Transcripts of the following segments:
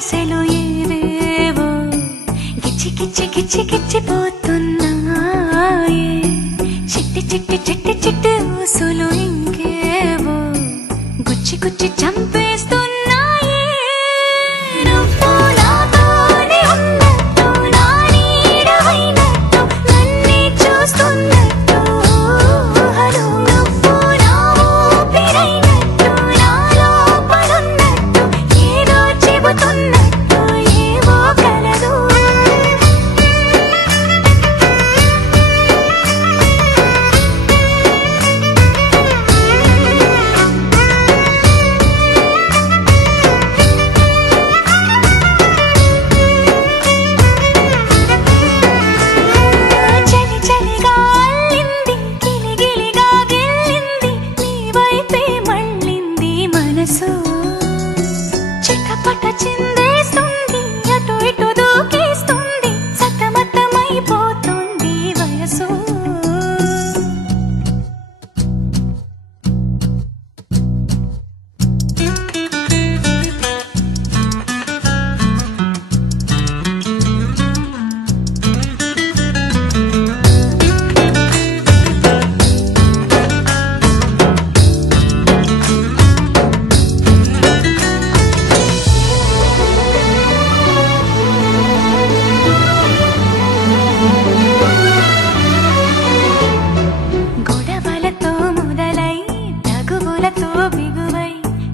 ఆశలు ఏవేవో గిచ్చి గిచ్చి గిచ్చి గిచ్చిపోతున్నాయే చిట్టి చిట్టి చిట్టి చిట్టి ఊసులు ఇంకేవో గుచ్చి గుచ్చి చంపేస్తున్నాయే నువ్వు నాతోనే ఉన్నట్టు నా నీడవైనట్టు నన్నే చూస్తున్నట్టు ఊహలు నువ్వు నా ఊపిరైనట్టు నా లోపలున్నట్టు ఏదో చెబుతున్నట్టు ఏవో కలదు చలి చలిగా అల్లింది గిలిగిలిగా గిల్లింది నీ వైపే మళ్ళింది మనసు చిటపట చిందేస్తుంది అటు ఇటు దూకేస్తుంది సతమతమైపోతుంది వయసు గొడవలతో మొదలై తగువులతో బిగువై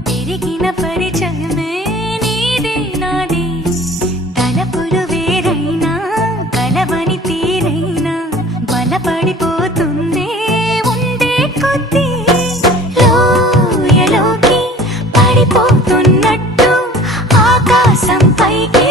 పెరిగిన పరిచయమే నీదే నాది తలపులు వేరైనా కలవని తీరైనా బలపడిపోతుందే ఉండే కొద్దీ లోయలోకి పడిపోతున్నట్టు ఆకాశం పైకి